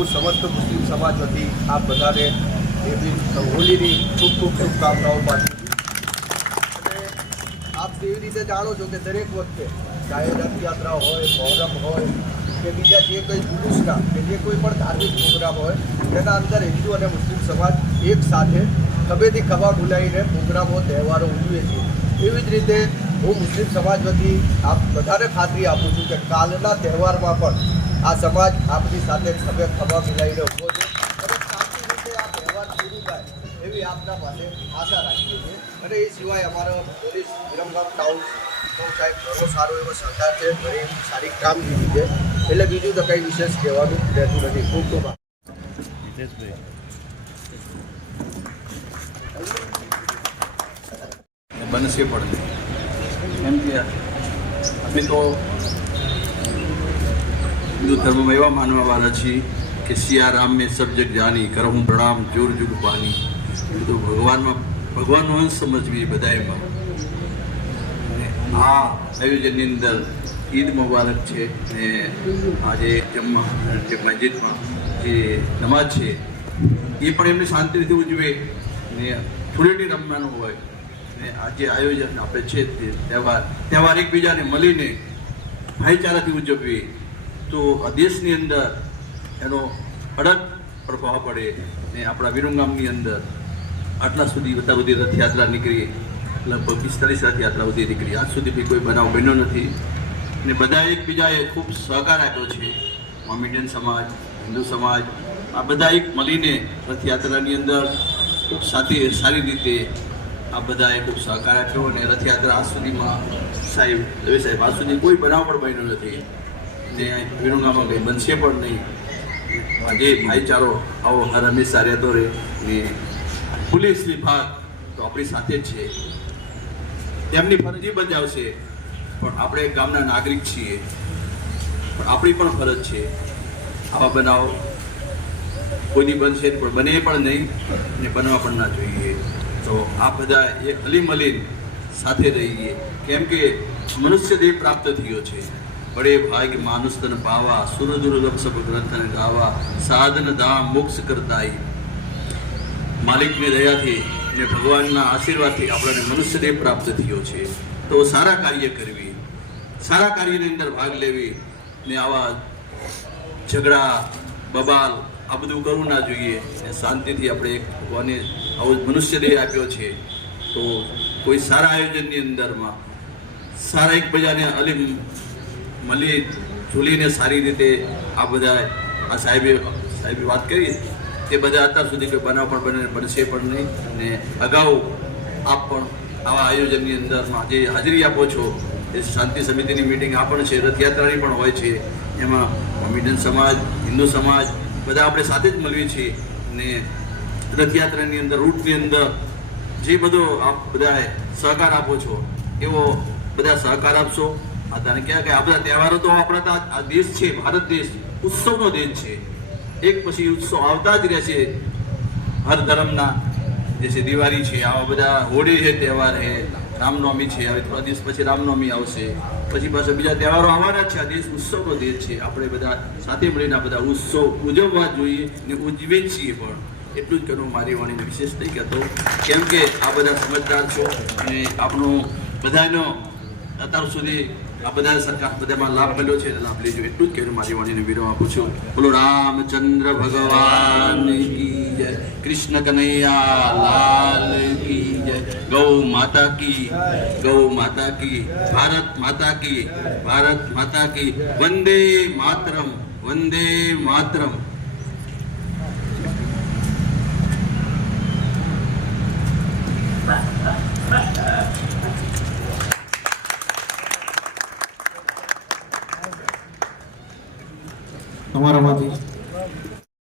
હું સમસ્ત મુસ્લિમ સમાજ વતી આપ બધાને હોલીની ખૂબ ખૂબ શુભકામનાઓ પાઠવું છું। અને આપ કેવી રીતે જાણો છો કે દરેક વખતે ચાહે રથયાત્રા હોય, મોહરમ હોય કે બીજા જે કંઈ જુલુસના કે જે કોઈ પણ ધાર્મિક પ્રોગ્રામ હોય તેના અંદર હિન્દુ અને મુસ્લિમ સમાજ એક સાથે ખભેથી ખભા બોલાવીને પ્રોગ્રામો તહેવારો ઉજવે છે। એવી જ રીતે હું મુસ્લિમ સમાજ વતી આપ બધાને ખાતરી આપું છું કે કાલના તહેવારમાં પણ આ સમાજ આપણી સાથે ખભે ખભા મિલાવીને ઊભો છે અને શાંતિ રીતે આ તહેવાર પૂરું થાય એવી આપના પાસે આશા રાખીએ છીએ। અને એ સિવાય અમારો પોલીસ વિરમગામ ટાઉન સાહેબ ઘણો સારો એવો સહકાર છે, ઘણી સારી કામગીરી છે, એટલે બીજું તો કંઈ વિશેષ કહેવાનું રહેતું નથી। ખૂબ ખૂબ બનશે પણ કેમ કે અમે તો હિન્દુ ધર્મમાં એવા માનવાવાળા છીએ કે સિયારામ મેં સબ જગ જાની કરહું પ્રણામ જોર જુગ પાની। તો ભગવાનનો અંશ સમજવી બધામાં। આ આયોજનની અંદર ઈદ મુબારક છે ને આજે જે મસ્જિદમાં જે નમાજ છે એ પણ એમને શાંતિથી ઉજવે ને ધૂળેટી રમવાનું હોય ને આજે આયોજન આપણે છે તે તહેવાર એકબીજાને મળીને ભાઈચારાથી ઉજવવી તો આ દેશની અંદર એનો અડગ પ્રભાવ પડે ને આપણા વિરમગામની અંદર આટલા સુધી અત્યાર સુધી રથયાત્રા નીકળી, લગભગ 45 રથયાત્રા સુધી નીકળી, આજ સુધી બી કોઈ બનાવ બન્યો નથી ને બધા એકબીજાએ ખૂબ સહકાર આપ્યો છે। મોમેડિયન સમાજ, હિન્દુ સમાજ આ બધા એક મળીને રથયાત્રાની અંદર ખૂબ સારી રીતે આ બધાએ ખૂબ સહકાર આપ્યો અને રથયાત્રા આજ સુધીમાં દવે સાહેબ આજ સુધી કોઈ બનાવ પણ બન્યો નથી ને વિરમગામમાં કંઈ બનશે પણ નહીં। આજે ભાઈચારો આવો હર હંમેશા રહેતો રહે ને પોલીસ વિભાગ તો આપણી સાથે જ છે, તેમની ફરજી બજાવશે પણ આપણે ગામના નાગરિક છીએ પણ આપણી પણ ફરજ છે આવા બનાવ કોઈની બનશે પણ બને પણ નહીં ને બનવા પણ ના જોઈએ। તો આ બધા એક હલી મળીને સાથે રહીએ કેમ કે મનુષ્ય દેહ પ્રાપ્ત થયો છે। બડે ભાગ્ય માનુસ તન પાવા સુર દુર્લભ સબ ગ્રંથન ગાવા સાધન ધામ મોક્ષ કરતાઈ। માલિકની દયાથી ને ભગવાનના આશીર્વાદથી આપણને મનુષ્ય દેહ પ્રાપ્ત થયો છે। તો સારા કાર્ય કરવી, સારા કાર્યની અંદર ભાગ લેવી ને આવા ઝઘડા બબાલ આ બધું કરવું ના જોઈએ ને શાંતિથી આપણે એક ભગવાને આવો મનુષ્ય દેહ આપ્યો છે તો કોઈ સારા આયોજનની અંદરમાં સારા એકબીજાને મળી ઝૂલીને સારી રીતે આ બધા આ સાહેબે વાત કરી તે બધા અત્યાર સુધી કોઈ બનાવ પણ બનશે પણ નહીં અને અગાઉ આપ પણ આવા આયોજનની અંદરમાં જે હાજરી આપો છો એ શાંતિ સમિતિની મિટિંગ આ પણ છે, રથયાત્રાની પણ હોય છે, એમાં મોમેડિયન સમાજ, હિન્દુ સમાજ બધા આપણે સાથે જ મળીએ છીએ ને રથયાત્રાની અંદર રૂટની અંદર જે બધો આપ બધાએ સહકાર આપો છો એવો બધા સહકાર આપશો। અત્યારે ક્યાં કે આ બધા તહેવારો તો આપણા આ દેશ છે, ભારત દેશ ઉત્સવનો દેશ છે, એક પછી ઉત્સવ આવતા જ રહેશે હર ધર્મના, જે દિવાળી છે, આવા બધા હોળી છે, તહેવાર છે, રામનવમી છે, હવે થોડા દિવસ પછી રામનવમી આવશે, પછી પાછા બીજા તહેવારો આવવાના જ છે। આ દેશ ઉત્સવનો દેશ છે, આપણે બધા સાથે મળીને આ બધા ઉત્સવ ઉજવવા જોઈએ ને ઉજવે છીએ પણ એટલું જ કરવું મારી વાણીને વિશેષ નહીં કહેતો કેમ કે આ બધા સમજદાર છો અને આપણો બધાનો અત્યાર સુધી આ બધા સરકાર બધામાં લાભ મળ્યો છે લાભ લેજો એટલું જ કહેવું મારી વાણીને વિરામ આપું છું। બોલો રામચંદ્ર ભગવાન કી જય, કૃષ્ણ કનૈયા લાલ કી જય, ગૌ માતા કી, ભારત માતા કી, વંદે માતરમ, વંદે માતરમ। તમારામાંથી